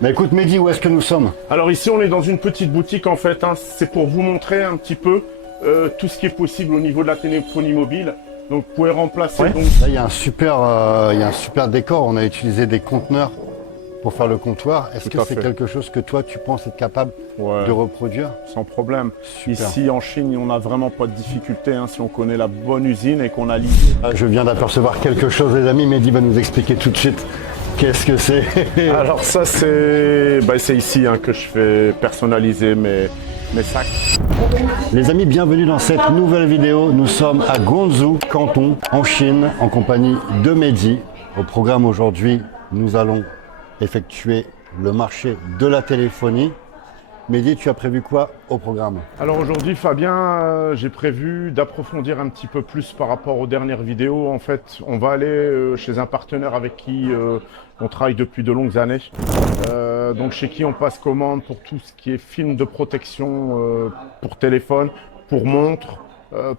Bah écoute Mehdi, où est-ce que nous sommes? Alors ici, on est dans une petite boutique en fait, hein. C'est pour vous montrer un petit peu tout ce qui est possible au niveau de la téléphonie mobile. Donc vous pouvez remplacer Ouais. donc. Là, il y a un super décor. On a utilisé des conteneurs pour faire le comptoir. Est-ce Tout que à c'est fait. quelque chose que toi, tu penses être capable Ouais, de reproduire? sans problème. Super. Ici en Chine, on n'a vraiment pas de difficulté hein, si on connaît la bonne usine et qu'on a l'idée. Ah, je viens d'apercevoir quelque chose, les amis. Mehdi va nous expliquer tout de suite qu'est-ce que c'est. Alors ça, c'est ici hein, que je fais personnaliser mes sacs. Les amis, bienvenue dans cette nouvelle vidéo. Nous sommes à Guangzhou, Canton, en Chine, en compagnie de Mehdi. Au programme aujourd'hui, nous allons effectuer le marché de la téléphonie. Mehdi, tu as prévu quoi au programme? Alors aujourd'hui, Fabien, j'ai prévu d'approfondir un petit peu plus par rapport aux dernières vidéos. En fait, on va aller chez un partenaire avec qui on travaille depuis de longues années. Donc chez qui on passe commande pour tout ce qui est film de protection pour téléphone, pour montre,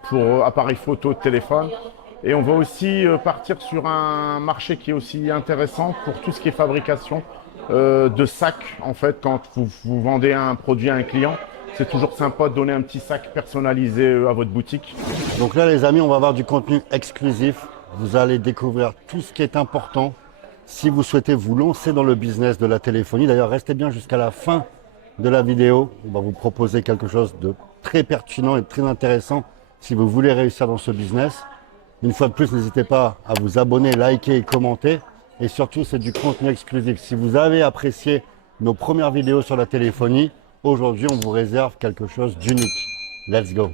pour appareil photo de téléphone. Et on va aussi partir sur un marché qui est aussi intéressant pour tout ce qui est fabrication de sacs. En fait, quand vous vendez un produit à un client, c'est toujours sympa de donner un petit sac personnalisé à votre boutique. Donc là, les amis, on va avoir du contenu exclusif. Vous allez découvrir tout ce qui est important si vous souhaitez vous lancer dans le business de la téléphonie. D'ailleurs, restez bien jusqu'à la fin de la vidéo. On va vous proposer quelque chose de très pertinent et très intéressant si vous voulez réussir dans ce business. Une fois de plus, n'hésitez pas à vous abonner, liker et commenter. Et surtout, c'est du contenu exclusif. Si vous avez apprécié nos premières vidéos sur la téléphonie, aujourd'hui, on vous réserve quelque chose d'unique. Let's go!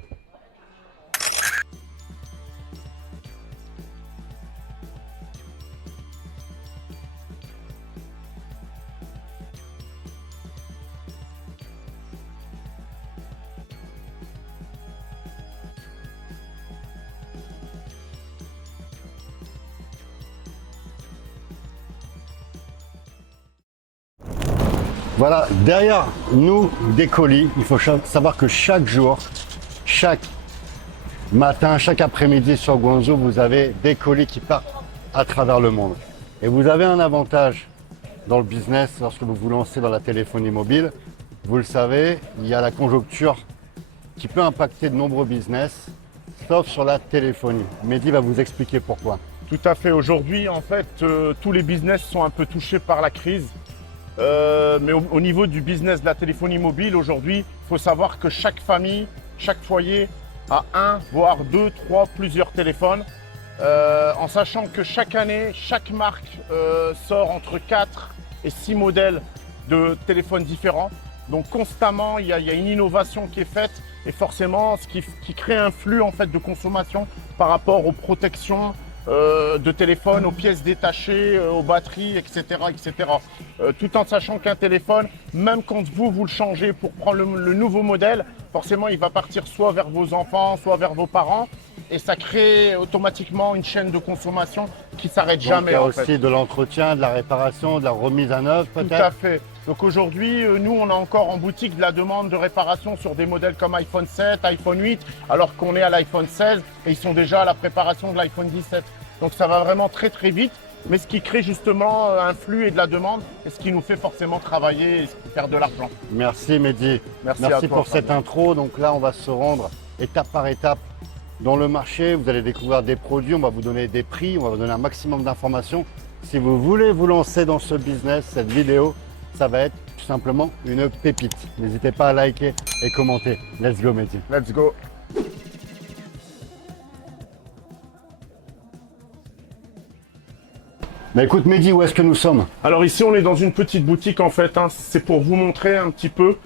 Voilà, derrière nous, des colis. Il faut savoir que chaque jour, chaque matin, chaque après-midi sur Guangzhou, vous avez des colis qui partent à travers le monde. Et vous avez un avantage dans le business lorsque vous vous lancez dans la téléphonie mobile. Vous le savez, il y a la conjoncture qui peut impacter de nombreux business, sauf sur la téléphonie. Mehdi va vous expliquer pourquoi. Tout à fait. Aujourd'hui, en fait, tous les business sont un peu touchés par la crise. Mais au niveau du business de la téléphonie mobile, aujourd'hui, il faut savoir que chaque famille, chaque foyer a un, voire deux, trois, plusieurs téléphones. En sachant que chaque année, chaque marque sort entre 4 et 6 modèles de téléphones différents. Donc constamment, il y a une innovation qui est faite et forcément, ce qui crée un flux en fait, de consommation par rapport aux protections de téléphone, aux pièces détachées, aux batteries, etc. etc. Tout en sachant qu'un téléphone, même quand vous le changez pour prendre le nouveau modèle, forcément il va partir soit vers vos enfants, soit vers vos parents. Et ça crée automatiquement une chaîne de consommation qui s'arrête jamais. Il y a en aussi fait. de l'entretien, de la réparation, de la remise à neuf Tout à peut-être. fait. Donc aujourd'hui, nous, on a encore en boutique de la demande de réparation sur des modèles comme iPhone 7, iPhone 8, alors qu'on est à l'iPhone 16 et ils sont déjà à la préparation de l'iPhone 17. Donc ça va vraiment très très vite, mais ce qui crée justement un flux et de la demande et ce qui nous fait forcément travailler et faire de l'argent. Merci Mehdi. Merci à toi, pour cette Fabien. intro. Donc là, on va se rendre étape par étape dans le marché. Vous allez découvrir des produits, on va vous donner des prix, on va vous donner un maximum d'informations. Si vous voulez vous lancer dans ce business, cette vidéo, ça va être tout simplement une pépite. N'hésitez pas à liker et commenter. Let's go Mehdi. Let's go. Bah écoute Mehdi, où est-ce que nous sommes? Alors ici, on est dans une petite boutique en fait, hein. C'est pour vous montrer un petit peu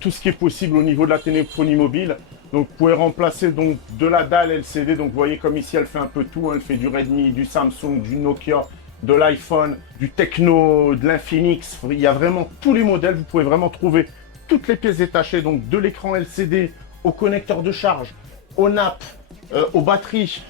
tout ce qui est possible au niveau de la téléphonie mobile. Donc vous pouvez remplacer donc de la dalle LCD. Donc vous voyez comme ici, elle fait un peu tout. Hein. Elle fait du Redmi, du Samsung, du Nokia, de l'iPhone, du Tecno, de l'Infinix. Il y a vraiment tous les modèles. Vous pouvez vraiment trouver toutes les pièces détachées. Donc de l'écran LCD au connecteur de charge, aux nappes, aux batteries.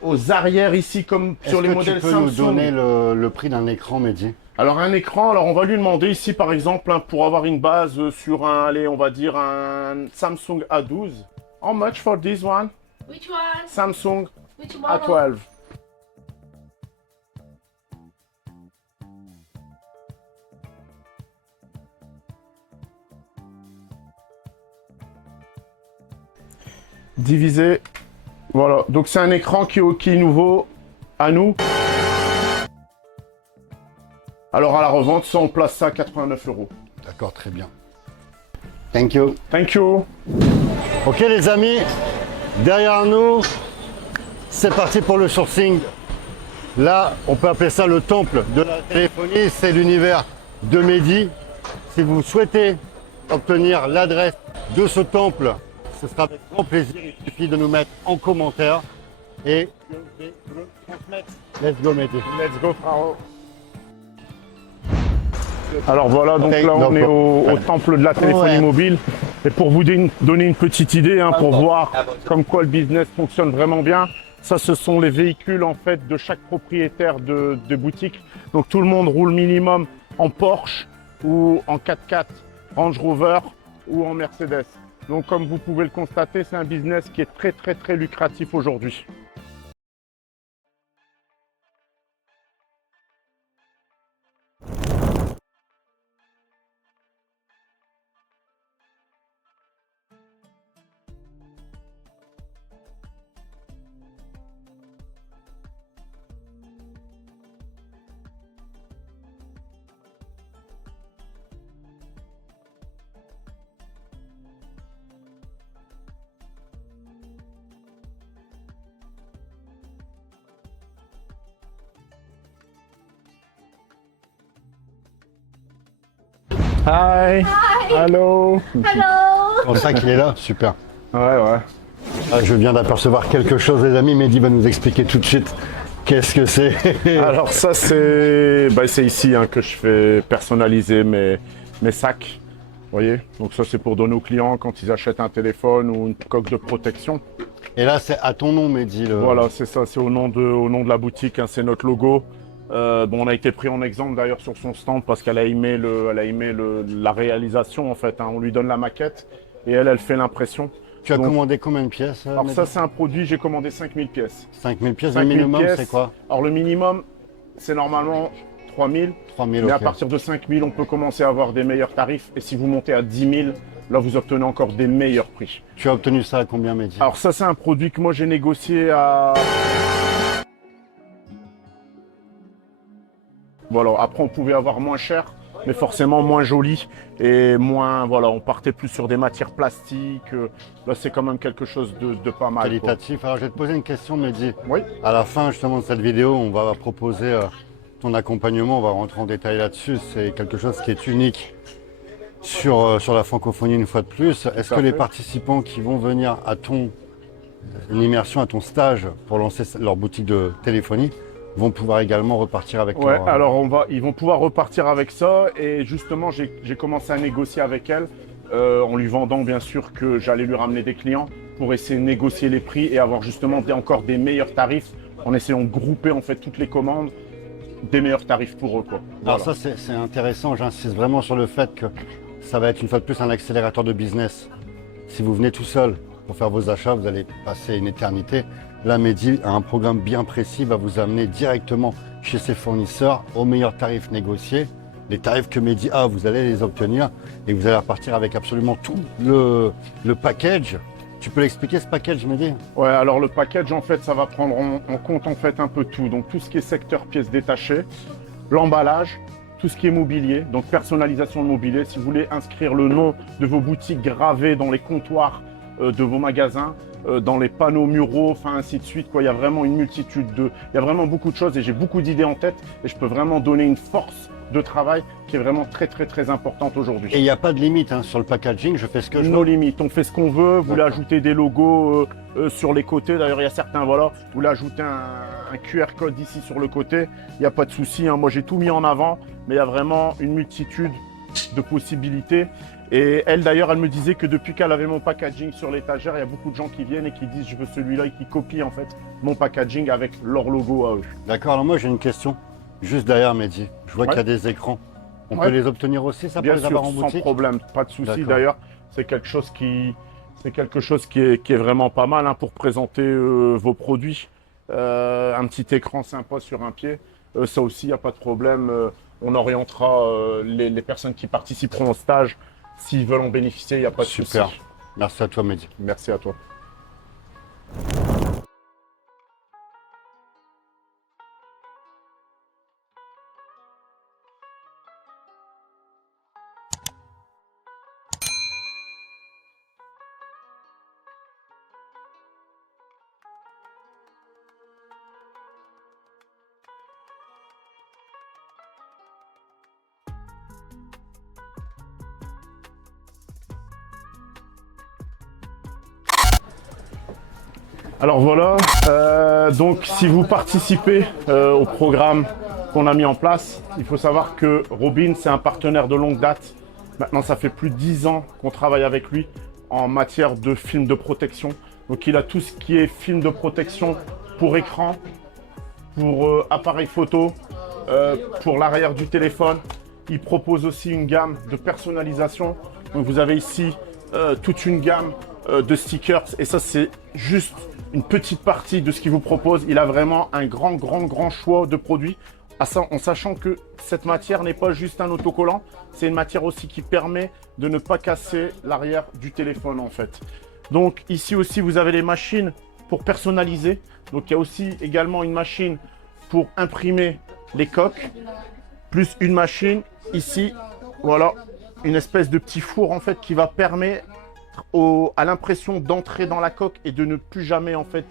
Aux arrières ici comme sur les modèles Est-ce que tu peux Samsung. nous donner le prix d'un écran Mehdi? Alors un écran, alors on va lui demander ici par exemple hein, pour avoir une base sur un, allez on va dire un Samsung A12. How much for this one? Which one? Samsung Which model? A12. divisé. Voilà, donc c'est un écran qui est nouveau à nous. Alors à la revente, ça on place ça à 89 €. D'accord, très bien. Thank you. Thank you. Ok les amis, derrière nous, c'est parti pour le sourcing. Là, on peut appeler ça le temple de la téléphonie, c'est l'univers de Mehdi. Si vous souhaitez obtenir l'adresse de ce temple, ce sera avec grand plaisir. Il suffit de nous mettre en commentaire et je vais le transmettre. Let's go Mehdi. Let's go, Fraro. Alors voilà, donc Okay, là on no est au problem. temple de la téléphonie Ouais. mobile. Et pour vous donner une petite idée, hein, pour voir comme quoi le business fonctionne vraiment bien, ça ce sont les véhicules en fait de chaque propriétaire de boutique. Donc tout le monde roule minimum en Porsche ou en 4x4 Range Rover ou en Mercedes. Donc comme vous pouvez le constater, c'est un business qui est très lucratif aujourd'hui. Hi. Hello. Hello. C'est pour ça qu'il est là, super. Ouais. Ah, je viens d'apercevoir quelque chose les amis, Mehdi va nous expliquer tout de suite qu'est-ce que c'est. Alors ça c'est ici hein, que je fais personnaliser mes sacs. Vous voyez, donc ça c'est pour donner aux clients quand ils achètent un téléphone ou une coque de protection. Et là c'est à ton nom Mehdi. Voilà, c'est ça, c'est au nom de la boutique, hein, c'est notre logo. On a été pris en exemple d'ailleurs sur son stand parce qu'elle a aimé, la réalisation en fait. Hein. On lui donne la maquette et elle fait l'impression. Tu as Donc, commandé combien de pièces alors Mehdi ça c'est un produit, j'ai commandé 5000 pièces. 5000 pièces, le 5000 minimum pièces. c'est quoi? Alors le minimum c'est normalement 3000. 3000, Mais à ok. partir de 5000, on peut commencer à avoir des meilleurs tarifs. Et si vous montez à 10 000, là, vous obtenez encore des meilleurs prix. Tu as obtenu ça à combien Mehdi? Alors ça, c'est un produit que moi, j'ai négocié à... Voilà, après, on pouvait avoir moins cher, mais forcément moins joli. Et moins, voilà, on partait plus sur des matières plastiques. Là, c'est quand même quelque chose de pas mal. Quoi. Qualitatif. Alors je vais te poser une question Mehdi. Oui. À la fin justement de cette vidéo, on va proposer ton accompagnement, on va rentrer en détail là-dessus. C'est quelque chose qui est unique sur la francophonie une fois de plus. Est-ce Tout à que les fait. participants qui vont venir à une immersion, à ton stage pour lancer leur boutique de téléphonie vont pouvoir également repartir avec Ouais, leur... alors ils vont pouvoir repartir avec ça. Et justement, j'ai commencé à négocier avec elle en lui vendant bien sûr que j'allais lui ramener des clients pour essayer de négocier les prix et avoir justement encore des meilleurs tarifs en essayant de grouper en fait toutes les commandes, des meilleurs tarifs pour eux. Quoi. Alors Voilà. ça c'est intéressant, j'insiste vraiment sur le fait que ça va être une fois de plus un accélérateur de business. Si vous venez tout seul pour faire vos achats, vous allez passer une éternité. Là, Mehdi a un programme bien précis, va vous amener directement chez ses fournisseurs aux meilleurs tarifs négociés. Les tarifs que Mehdi a, vous allez les obtenir et vous allez repartir avec absolument tout le package. Tu peux l'expliquer ce package, Mehdi? Ouais, alors le package en fait, ça va prendre en compte en fait un peu tout. Donc tout ce qui est secteur pièces détachées, l'emballage, tout ce qui est mobilier, donc personnalisation de mobilier. Si vous voulez inscrire le nom de vos boutiques gravées dans les comptoirs de vos magasins, dans les panneaux muraux, enfin ainsi de suite. Quoi. Il y a vraiment une multitude il y a vraiment beaucoup de choses et j'ai beaucoup d'idées en tête et je peux vraiment donner une force de travail qui est vraiment très importante aujourd'hui. Et il n'y a pas de limite hein, sur le packaging, je fais ce que je Nos veux. limites, on fait ce qu'on veut, vous voulez ajouter des logos sur les côtés, d'ailleurs il y a certains, voilà, vous voulez ajouter un QR code ici sur le côté, il n'y a pas de souci, hein. Moi j'ai tout mis en avant, mais il y a vraiment une multitude de possibilités. Et elle d'ailleurs, elle me disait que depuis qu'elle avait mon packaging sur l'étagère, il y a beaucoup de gens qui viennent et qui disent je veux celui-là et qui copient en fait mon packaging avec leur logo à eux. D'accord, alors moi j'ai une question, juste derrière Mehdi. Je vois qu'il y a des écrans. On Ouais. peut les obtenir aussi, ça, Bien pour les sûr, avoir en sans boutique? problème, pas de souci. D'accord. D'ailleurs, c'est quelque chose qui est vraiment pas mal hein, pour présenter vos produits. Un petit écran sympa sur un pied, ça aussi, il n'y a pas de problème. On orientera les personnes qui participeront au stage. S'ils veulent en bénéficier, il n'y a pas de souci. Super. Merci à toi, Mehdi. Merci à toi. Alors voilà, donc si vous participez au programme qu'on a mis en place, il faut savoir que Robin, c'est un partenaire de longue date. Maintenant, ça fait plus de 10 ans qu'on travaille avec lui en matière de films de protection. Donc il a tout ce qui est film de protection pour écran, pour appareil photo, pour l'arrière du téléphone. Il propose aussi une gamme de personnalisation. Donc vous avez ici toute une gamme de stickers et ça c'est juste une petite partie de ce qu'il vous propose. Il a vraiment un grand choix de produits en sachant que cette matière n'est pas juste un autocollant, c'est une matière aussi qui permet de ne pas casser l'arrière du téléphone en fait. Donc ici aussi vous avez les machines pour personnaliser. Donc il y a aussi également une machine pour imprimer les coques, plus une machine ici, voilà, une espèce de petit four en fait qui va permettre à l'impression d'entrer dans la coque et de ne plus jamais en fait,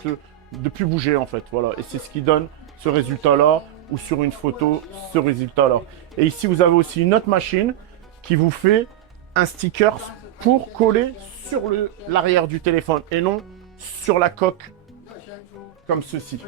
de plus bouger en fait, voilà. Et c'est ce qui donne ce résultat là, ou sur une photo, ce résultat là. Et ici vous avez aussi une autre machine qui vous fait un sticker pour coller sur l'arrière du téléphone et non sur la coque comme ceci.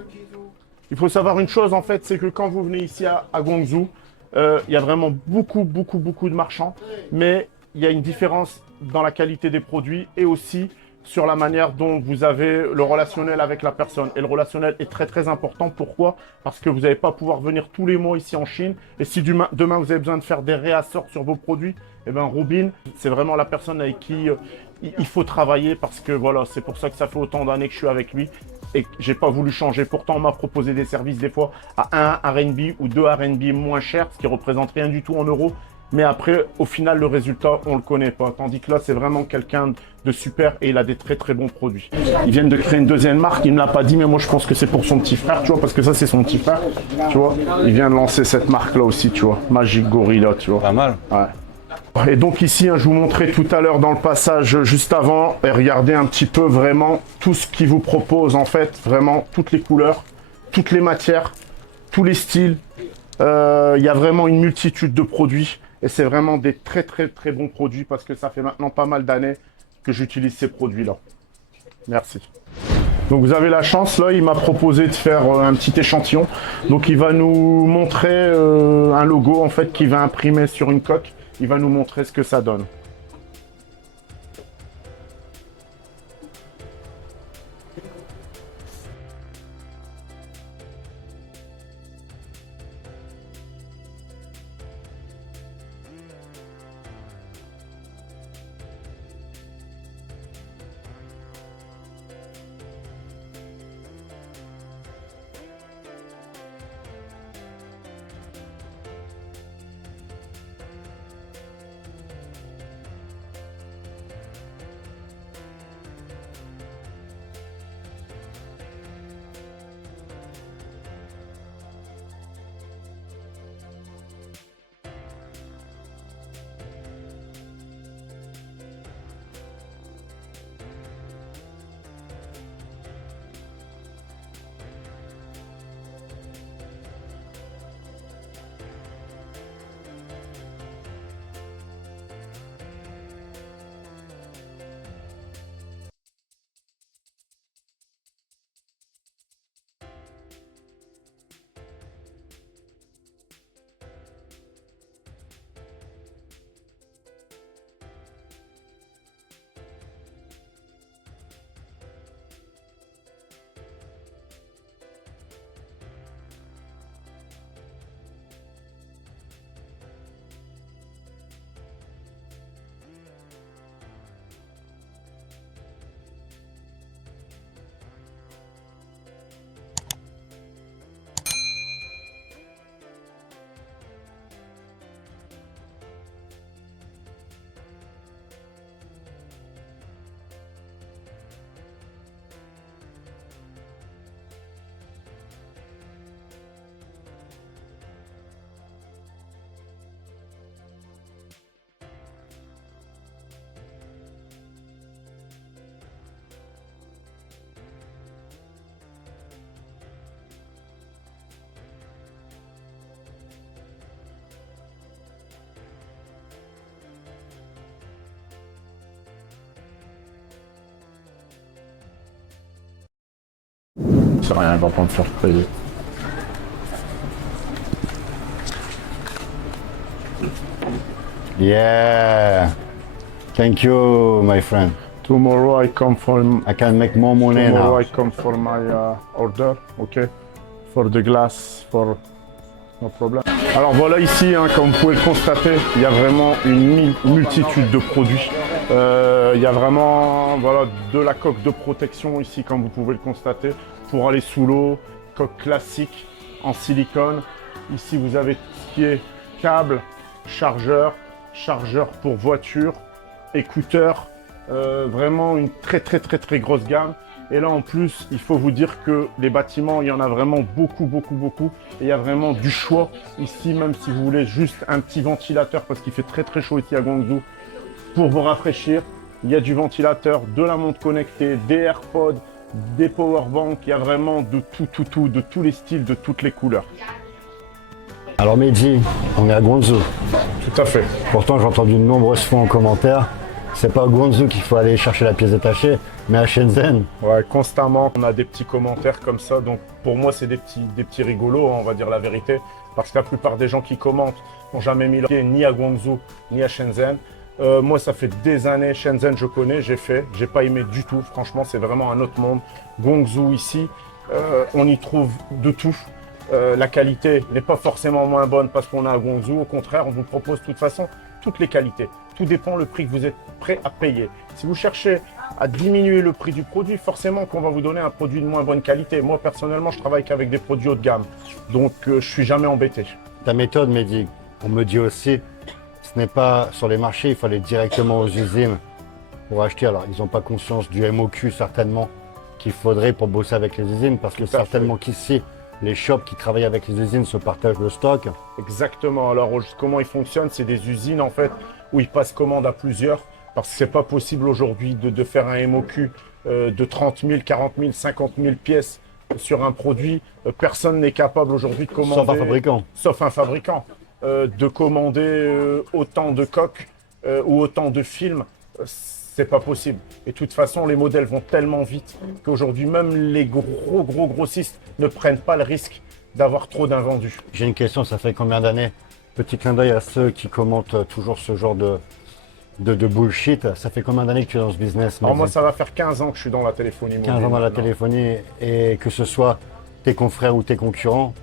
Il faut savoir une chose en fait, c'est que quand vous venez ici à Guangzhou, il y a vraiment beaucoup de marchands, mais il y a une différence dans la qualité des produits et aussi sur la manière dont vous avez le relationnel avec la personne. Et le relationnel est très important. Pourquoi? Parce que vous n'allez pas pouvoir venir tous les mois ici en Chine. Et si demain vous avez besoin de faire des réassorts sur vos produits, eh bien Robin, c'est vraiment la personne avec qui il faut travailler parce que voilà, c'est pour ça que ça fait autant d'années que je suis avec lui et que j'ai pas voulu changer. Pourtant, on m'a proposé des services des fois à 1 RMB ou 2 RMB moins cher, ce qui représente rien du tout en euros. Mais après, au final, le résultat, on le connaît pas. Tandis que là, c'est vraiment quelqu'un de super et il a des très bons produits. Ils viennent de créer une deuxième marque. Il me l'a pas dit, mais moi, je pense que c'est pour son petit frère, tu vois, parce que ça, c'est son petit frère, tu vois. Il vient de lancer cette marque-là aussi, tu vois. Magic Gorilla, tu vois. Pas mal. Ouais. Et donc ici, je vous montrais tout à l'heure dans le passage juste avant, et regardez un petit peu vraiment tout ce qu'il vous propose, en fait, vraiment toutes les couleurs, toutes les matières, tous les styles. Il y a vraiment une multitude de produits. Et c'est vraiment des très bons produits parce que ça fait maintenant pas mal d'années que j'utilise ces produits-là. Merci. Donc vous avez la chance, là, il m'a proposé de faire un petit échantillon. Donc il va nous montrer un logo en fait qu'il va imprimer sur une coque. Il va nous montrer ce que ça donne. c'est rien, elle va pas me faire payer. Yeah. Thank you, my friend. Tomorrow I come I can make more money now. come for my order, okay? For the glass, for no problem. Alors voilà ici, hein, comme vous pouvez le constater, il y a vraiment une multitude de produits. Il y a vraiment voilà, de la coque de protection ici, comme vous pouvez le constater, pour aller sous l'eau, coque classique en silicone. Ici vous avez tout ce qui est câble, chargeur pour voiture, écouteurs, vraiment une très grosse gamme. Et là en plus, il faut vous dire que les bâtiments, il y en a vraiment beaucoup. Et il y a vraiment du choix ici, même si vous voulez juste un petit ventilateur, parce qu'il fait très chaud ici à Guangzhou, pour vous rafraîchir. Il y a du ventilateur, de la montre connectée, des AirPods, des powerbanks, il y a vraiment de tout, de tous les styles, de toutes les couleurs. Alors Mehdi, on est à Guangzhou. Tout à fait. Pourtant, j'ai entendu de nombreuses fois en commentaire, c'est pas à Guangzhou qu'il faut aller chercher la pièce détachée, mais à Shenzhen. Ouais, constamment, on a des petits commentaires comme ça. Donc pour moi, c'est des petits rigolos, hein, on va dire la vérité. Parce que la plupart des gens qui commentent n'ont jamais mis leur pied ni à Guangzhou, ni à Shenzhen. Moi, ça fait des années, Shenzhen, je connais, j'ai pas aimé du tout. Franchement, c'est vraiment un autre monde. Guangzhou, ici, on y trouve de tout. La qualité n'est pas forcément moins bonne parce qu'on est à Guangzhou. Au contraire, on vous propose de toute façon toutes les qualités. Tout dépend le prix que vous êtes prêt à payer. Si vous cherchez à diminuer le prix du produit, forcément qu'on va vous donner un produit de moins bonne qualité. Moi, personnellement, je travaille qu'avec des produits haut de gamme. Donc, je suis jamais embêté. Ta méthode, Mehdi, on me dit aussi, ce n'est pas sur les marchés, il faut aller directement aux usines pour acheter. Alors, ils n'ont pas conscience du MOQ, certainement, qu'il faudrait pour bosser avec les usines, parce que certainement qu'ici, les shops qui travaillent avec les usines se partagent le stock. Exactement. Alors, comment ils fonctionnent? C'est des usines, en fait, où ils passent commande à plusieurs, parce que c'est pas possible aujourd'hui de faire un MOQ de 30 000, 40 000, 50 000 pièces sur un produit. Personne n'est capable aujourd'hui de commander. Sauf un fabricant. Sauf un fabricant. De commander autant de coques ou autant de films, c'est pas possible. Et de toute façon, les modèles vont tellement vite qu'aujourd'hui, même les gros grossistes ne prennent pas le risque d'avoir trop d'invendus. J'ai une question, ça fait combien d'années? Petit clin d'œil à ceux qui commentent toujours ce genre de bullshit. Ça fait combien d'années que tu es dans ce business? Alors moi, ça va faire 15 ans que je suis dans la téléphonie mobile. 15 ans dans la téléphonie, et que ce soit tes confrères ou tes concurrents,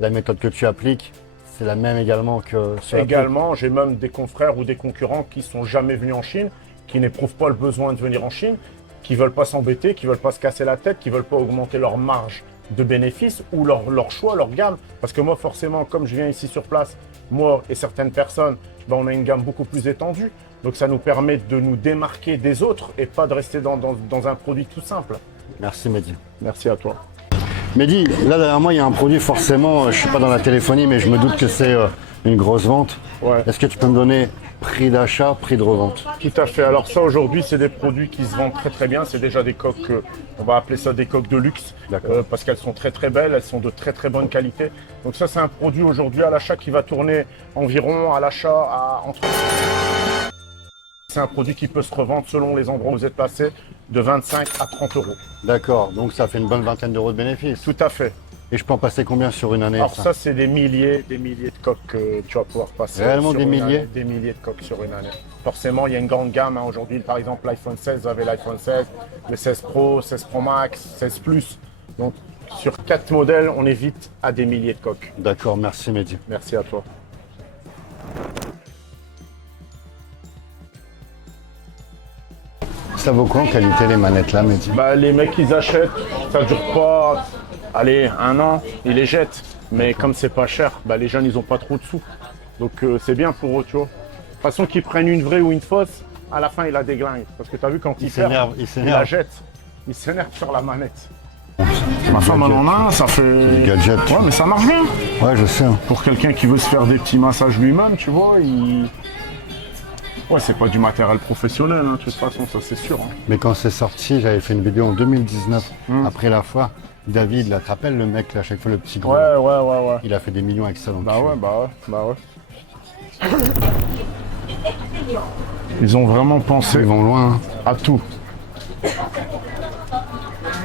la méthode que tu appliques, c'est la même également que ceux Également, j'ai même des confrères ou des concurrents qui sont jamais venus en Chine, qui n'éprouvent pas le besoin de venir en Chine, qui veulent pas s'embêter, qui veulent pas se casser la tête, qui veulent pas augmenter leur marge de bénéfices ou leur choix, leur gamme. Parce que moi, forcément, comme je viens ici sur place, moi et certaines personnes, ben, on a une gamme beaucoup plus étendue. Donc ça nous permet de nous démarquer des autres et pas de rester dans un produit tout simple. Merci Mehdi. Merci à toi. Mehdi, là derrière moi il y a un produit, forcément, je suis pas dans la téléphonie, mais je me doute que c'est une grosse vente. Ouais. Est-ce que tu peux me donner prix d'achat, prix de revente? Tout à fait. Alors ça aujourd'hui, c'est des produits qui se vendent très bien. C'est déjà des coques, on va appeler ça des coques de luxe, parce qu'elles sont très belles, elles sont de très bonne qualité. Donc ça, c'est un produit aujourd'hui à l'achat qui va tourner environ à l'achat entre... C'est un produit qui peut se revendre selon les endroits où vous êtes placé de 25 à 30 euros. D'accord, donc ça fait une bonne vingtaine d'euros de bénéfices. Tout à fait. Et je peux en passer combien sur une année? Alors ça, c'est des milliers de coques que tu vas pouvoir passer. Réellement sur des milliers? Des milliers de coques sur une année. Forcément, il y a une grande gamme. Hein. Aujourd'hui, par exemple, l'iPhone 16, vous avez l'iPhone 16, le 16 Pro, 16 Pro Max, 16 Plus. Donc, sur 4 modèles, on est vite à des milliers de coques. D'accord, merci Mehdi. Merci à toi. Ça vaut quoi en qualité les manettes là, Mehdi? Bah, les mecs, ils achètent, ça dure pas, allez, 1 an, ils les jettent. Mais comme c'est pas cher, bah, les jeunes, ils ont pas trop de sous. Donc c'est bien pour eux, tu vois. De toute façon, qu'ils prennent une vraie ou une fausse, à la fin, il la déglingue. Parce que tu as vu, quand il perd, il la jette. Il s'énerve sur la manette. Ma femme en a un, ça fait... Des gadgets. Ouais, mais ça marche bien. Ouais, je sais. Pour quelqu'un qui veut se faire des petits massages lui-même, tu vois, Ouais, c'est pas du matériel professionnel, hein, de toute façon, ça c'est sûr. Hein. Mais quand c'est sorti, j'avais fait une vidéo en 2019, après la foire. David, là, te rappelles le mec, là, à chaque fois le petit gros. Ouais. Il a fait des millions avec ça. Donc Bah ouais. Ils ont vraiment pensé Ils vont loin. Hein. à tout.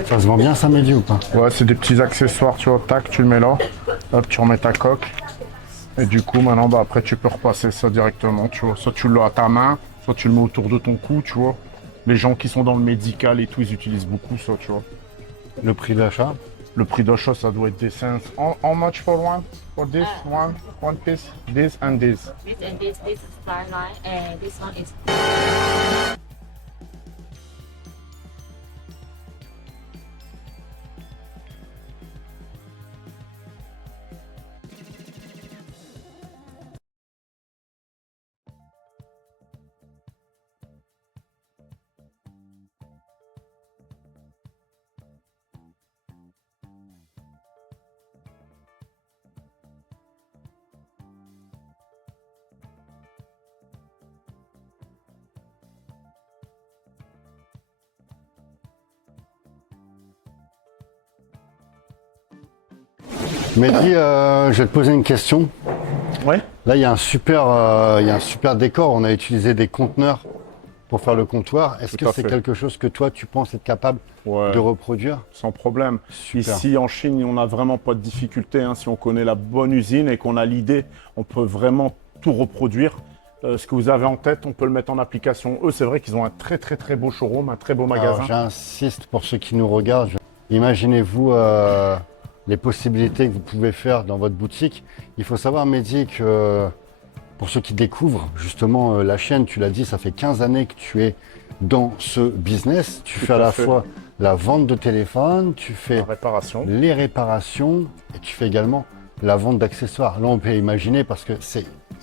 Ça se vend bien ça, Mehdi, ou pas? Ouais, c'est des petits accessoires, tu vois, tac, tu le mets là, hop, tu remets ta coque. Et du coup, maintenant, bah, après, tu peux repasser ça directement, tu vois. Soit tu l'as à ta main, soit tu le mets autour de ton cou, tu vois. Les gens qui sont dans le médical et tout, ils utilisent beaucoup ça, tu vois. Le prix d'achat? Le prix d'achat, ça doit être des 5. How much for one? For this one piece, this and this. This and this is fly line, and this one is Mehdi, je vais te poser une question. Ouais. Là, il y a un super décor. On a utilisé des conteneurs pour faire le comptoir. Est-ce Tout que à c'est fait. quelque chose que toi, tu penses être capable Ouais. de reproduire? Sans problème. Super. Ici en Chine, on n'a vraiment pas de difficulté, hein. Si on connaît la bonne usine et qu'on a l'idée, on peut vraiment tout reproduire. Ce que vous avez en tête, on peut le mettre en application. Eux, c'est vrai qu'ils ont un très très beau showroom, un très beau magasin. Alors, j'insiste pour ceux qui nous regardent. Imaginez-vous les possibilités que vous pouvez faire dans votre boutique. Il faut savoir, Mehdi, que pour ceux qui découvrent justement la chaîne, tu l'as dit, ça fait 15 années que tu es dans ce business. Tu Tout fais à à la fait. fois la vente de téléphone, tu fais La réparation. les réparations et tu fais également la vente d'accessoires. Là, on peut imaginer, parce que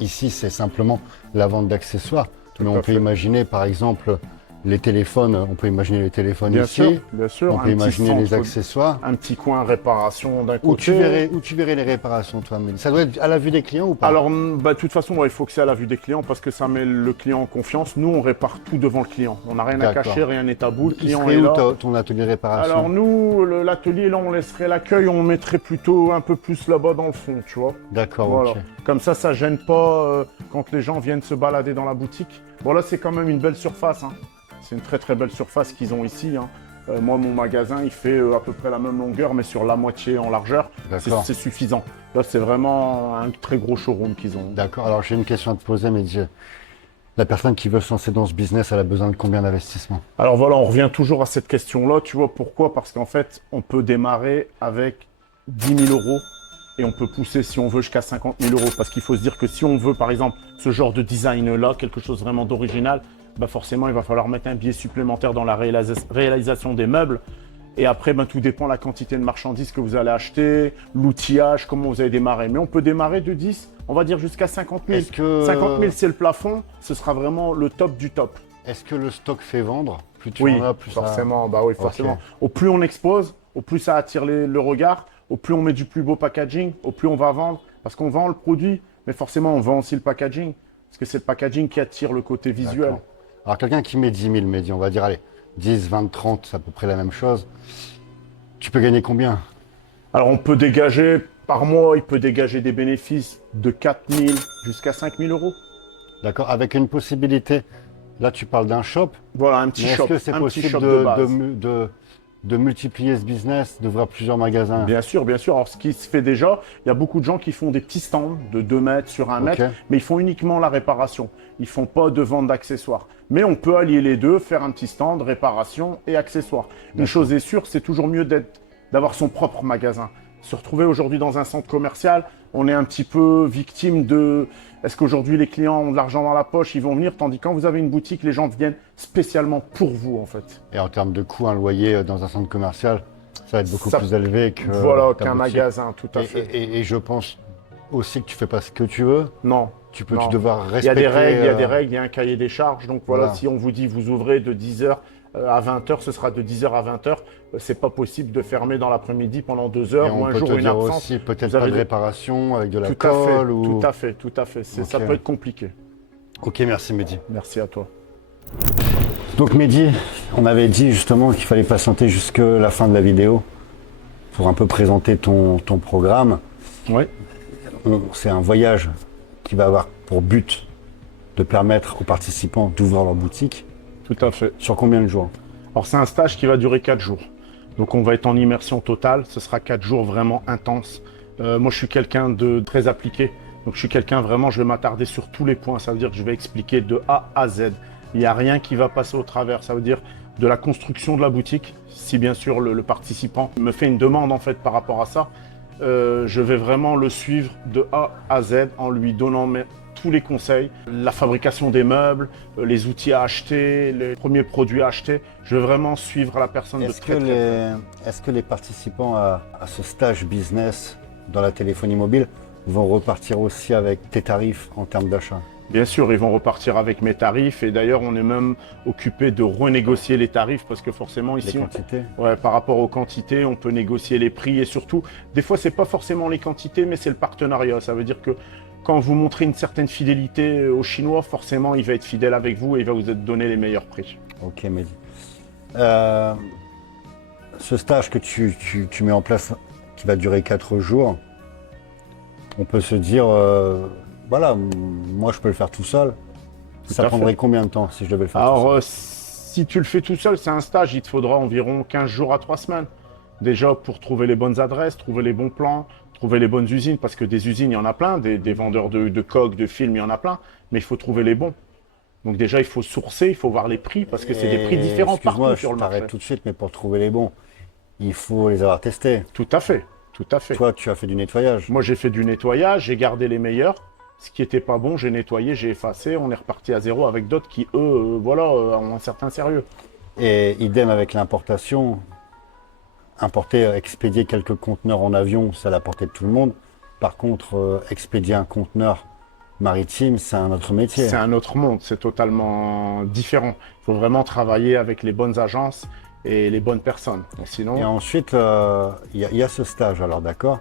ici, c'est simplement la vente d'accessoires, mais on à peut fait. imaginer par exemple les téléphones, on peut imaginer les téléphones Bien ici, sûr, bien sûr. on peut imaginer les accessoires. Un petit coin réparation d'un Où côté. tu verrais les réparations, toi, Mehdi? Ça doit être à la vue des clients ou pas? Alors, bah, de toute façon, ouais, il faut que c'est à la vue des clients parce que ça met le client en confiance. Nous, on répare tout devant le client. On n'a rien à D'accord. cacher, rien n'est tabou. Le Il client serait est où là. ton atelier de réparation? Alors nous, l'atelier, là, on laisserait l'accueil, on mettrait plutôt un peu plus là-bas dans le fond, tu vois. D'accord, Voilà. ok. Comme ça gêne pas quand les gens viennent se balader dans la boutique. Bon, là, c'est quand même une belle surface, hein. C'est une très très belle surface qu'ils ont ici, hein. Moi, mon magasin, il fait à peu près la même longueur, mais sur la moitié en largeur. D'accord. C'est suffisant. Là, c'est vraiment un très gros showroom qu'ils ont. D'accord, alors j'ai une question à te poser, Mehdi. La personne qui veut se lancer dans ce business, elle a besoin de combien d'investissement? Alors voilà, on revient toujours à cette question-là. Tu vois pourquoi? Parce qu'en fait, on peut démarrer avec 10 000 euros et on peut pousser, si on veut, jusqu'à 50 000 euros. Parce qu'il faut se dire que si on veut, par exemple, ce genre de design-là, quelque chose vraiment d'original, bah forcément, il va falloir mettre un biais supplémentaire dans la réalisation des meubles. Et après, ben, tout dépend de la quantité de marchandises que vous allez acheter, l'outillage, comment vous allez démarrer. Mais on peut démarrer de 10, on va dire jusqu'à 50 000. Est-ce que- 50 000, c'est le plafond. Ce sera vraiment le top du top. Est-ce que le stock fait vendre? Plus tu Oui, en as, plus ça- forcément. Bah oui, forcément. Ok. Au plus on expose, au plus ça attire le regard, au plus on met du plus beau packaging, au plus on va vendre. Parce qu'on vend le produit, mais forcément, on vend aussi le packaging. Parce que c'est le packaging qui attire le côté visuel. D'accord. Alors quelqu'un qui met 10 000, Mehdi, on va dire, allez, 10, 20, 30, c'est à peu près la même chose. Tu peux gagner combien? Alors, on peut dégager, par mois, il peut dégager des bénéfices de 4 000 jusqu'à 5 000 euros. D'accord, avec une possibilité, là tu parles d'un shop, Voilà, un petit mais est-ce shop. que c'est un petit possible shop de base. de multiplier ce business, d'ouvrir plusieurs magasins? Bien sûr, bien sûr. Alors, ce qui se fait déjà, il y a beaucoup de gens qui font des petits stands de 2 mètres sur 1 mètre, Ok. mais ils font uniquement la réparation. Ils font pas de vente d'accessoires. Mais on peut allier les deux, faire un petit stand, réparation et accessoires. Une D'accord. chose est sûre, c'est toujours mieux d'avoir son propre magasin. Se retrouver aujourd'hui dans un centre commercial, on est un petit peu victime de... Est-ce qu'aujourd'hui les clients ont de l'argent dans la poche, ils vont venir, tandis que quand vous avez une boutique, les gens viennent spécialement pour vous en fait. Et en termes de coût, un loyer dans un centre commercial, ça va être beaucoup Ça- plus élevé que Voilà, ta qu'un boutique. magasin, tout à Et, fait. et je pense aussi que tu fais pas ce que tu veux. Non. Tu peux Non. tu devoir Il y respecter. a des règles, il y a des euh, règles, il y a un cahier des charges. Donc voilà, Voilà. si on vous dit vous ouvrez de 10h à 20h, ce sera de 10h à 20h. C'est pas possible de fermer dans l'après-midi pendant 2 Et heures ou on un peut jour te ou une dire absence. aussi peut-être Vous pas avez de des- réparation avec de la Tout à fait, colle ou. tout à fait, tout à fait. Ça Ok. peut être compliqué. Ok, merci Mehdi. Merci à toi. Donc Mehdi, on avait dit justement qu'il fallait patienter jusque la fin de la vidéo pour un peu présenter ton programme. Oui. C'est un voyage qui va avoir pour but de permettre aux participants d'ouvrir leur boutique. Tout à fait. Sur combien de jours? Alors c'est un stage qui va durer 4 jours. Donc on va être en immersion totale, ce sera 4 jours vraiment intenses. Moi je suis quelqu'un de très appliqué, donc je suis quelqu'un vraiment, je vais m'attarder sur tous les points, ça veut dire que je vais expliquer de A à Z. Il n'y a rien qui va passer au travers, ça veut dire de la construction de la boutique, si bien sûr le participant me fait une demande en fait par rapport à ça, je vais vraiment le suivre de A à Z en lui donnant tous les conseils, la fabrication des meubles, les outils à acheter, les premiers produits à acheter. Je vais vraiment suivre la personne de très près. Est-ce que les participants à ce stage business dans la téléphonie mobile vont repartir aussi avec tes tarifs en termes d'achat? Bien sûr, ils vont repartir avec mes tarifs et d'ailleurs, on est même occupé de renégocier les tarifs parce que forcément ici, Les quantités? par rapport aux quantités, on peut négocier les prix et surtout, des fois, c'est pas forcément les quantités, mais c'est le partenariat. Ça veut dire que quand vous montrez une certaine fidélité aux Chinois, forcément, il va être fidèle avec vous et il va vous donner les meilleurs prix. Ok, Mehdi. Ce stage que tu mets en place, qui va durer 4 jours, on peut se dire, voilà, moi je peux le faire tout seul. Ça à prendrait fait. combien de temps si je devais le faire tout seul? Alors, si tu le fais tout seul, c'est un stage, il te faudra environ 15 jours à 3 semaines. Déjà pour trouver les bonnes adresses, trouver les bons plans, trouver les bonnes usines, parce que des usines, il y en a plein, des vendeurs de coques, de films, il y en a plein, mais il faut trouver les bons. Donc déjà, il faut sourcer, il faut voir les prix, parce que c'est des prix différents Excuse-moi, partout sur je le marché. t'arrête tout de suite, mais pour trouver les bons, il faut les avoir testés. Tout à fait, tout à fait. Toi, tu as fait du nettoyage. Moi, j'ai fait du nettoyage, j'ai gardé les meilleurs. Ce qui n'était pas bon, j'ai nettoyé, j'ai effacé, on est reparti à zéro avec d'autres qui, eux, ont un certain sérieux. Et idem avec l'importation. Importer, expédier quelques conteneurs en avion, c'est à la portée de tout le monde. Par contre, expédier un conteneur maritime, c'est un autre métier. C'est un autre monde, c'est totalement différent. Il faut vraiment travailler avec les bonnes agences et les bonnes personnes. Et Sinon, ensuite, il y a ce stage, alors d'accord.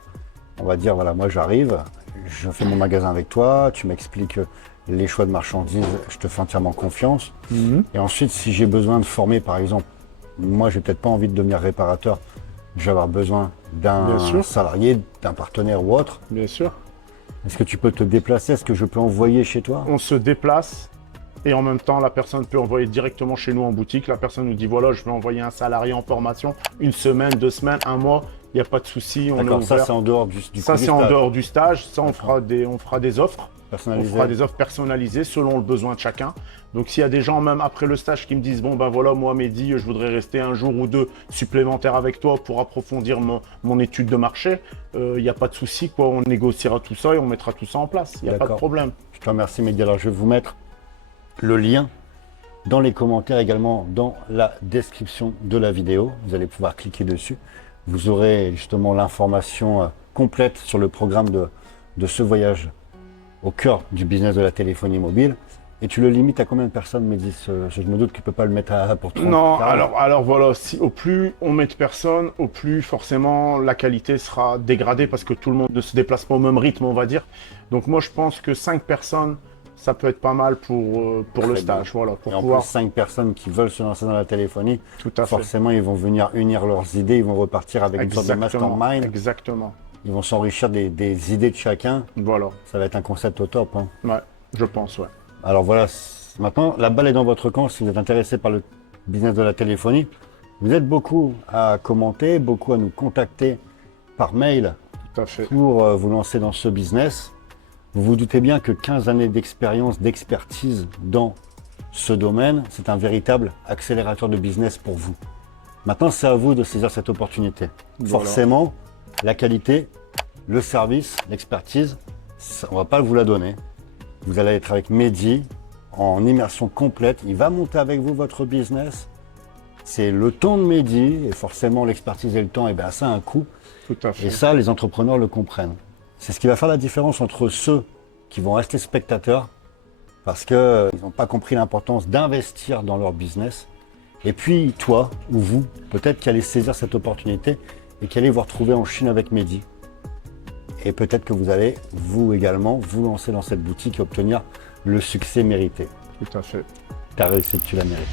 On va dire, voilà, moi j'arrive, je fais mon magasin avec toi, tu m'expliques les choix de marchandises, je te fais entièrement confiance. Et ensuite, si j'ai besoin de former, par exemple, moi j'ai peut-être pas envie de devenir réparateur, je vais avoir besoin Bien d'un sûr. salarié, d'un partenaire ou autre. bien sûr, Est-ce que tu peux te déplacer? Est-ce que je peux envoyer chez toi? on se déplace et en même temps, la personne peut envoyer directement chez nous en boutique. La personne nous dit, voilà, je vais envoyer un salarié en formation, 1 semaine, 2 semaines, 1 mois, il n'y a pas de souci, on est D'accord, ça ouvert. c'est en dehors du Ça, coup du c'est en stage. dehors du stage. Ça, on D'accord. fera des offres. On Personnalisé. fera des offres personnalisées selon le besoin de chacun. Donc, s'il y a des gens, même après le stage, qui me disent, bon, ben voilà, moi, Mehdi, je voudrais rester 1 jour ou 2 supplémentaires avec toi pour approfondir mon étude de marché, il n'y a pas de souci, quoi. On négociera tout ça et on mettra tout ça en place. Il n'y a pas de D'accord. problème. Je te remercie, Mehdi. Alors, je vais vous mettre le lien dans les commentaires, également dans la description de la vidéo. Vous allez pouvoir cliquer dessus. Vous aurez justement l'information complète sur le programme de ce voyage au cœur du business de la téléphonie mobile. Et tu le limites à combien de personnes, Mehdi? Je me doute que tu ne peux pas le mettre pour 30. Non, 40. alors voilà, au plus on met de personnes, au plus forcément la qualité sera dégradée parce que tout le monde ne se déplace pas au même rythme, on va dire. Donc moi je pense que 5 personnes, ça peut être pas mal pour le Très stage, voilà, Et pour en pouvoir. plus, 5 personnes qui veulent se lancer dans la téléphonie, Tout à fait. forcément, ils vont venir unir leurs idées, ils vont repartir avec une sorte de mastermind. Exactement. Ils vont s'enrichir des idées de chacun. Voilà. Ça va être un concept au top, hein. Ouais, je pense, ouais. Alors voilà, maintenant, la balle est dans votre camp si vous êtes intéressé par le business de la téléphonie. Vous êtes beaucoup à commenter, beaucoup à nous contacter par mail Tout à fait. pour vous lancer dans ce business. Vous vous doutez bien que 15 années d'expérience, d'expertise dans ce domaine, c'est un véritable accélérateur de business pour vous. Maintenant, c'est à vous de saisir cette opportunité. Voilà. Forcément, la qualité, le service, l'expertise, on ne va pas vous la donner. Vous allez être avec Mehdi en immersion complète. Il va monter avec vous votre business. C'est le temps de Mehdi et forcément l'expertise et le temps, et bien ça a un coût. Tout à fait. Et ça, les entrepreneurs le comprennent. C'est ce qui va faire la différence entre ceux qui vont rester spectateurs parce qu'ils n'ont pas compris l'importance d'investir dans leur business. Et puis toi ou vous, peut-être qui allez saisir cette opportunité et qui allez vous retrouver en Chine avec Mehdi. Et peut-être que vous allez, vous également, vous lancer dans cette boutique et obtenir le succès mérité. Tout à fait. Ta réussite, tu la mérites.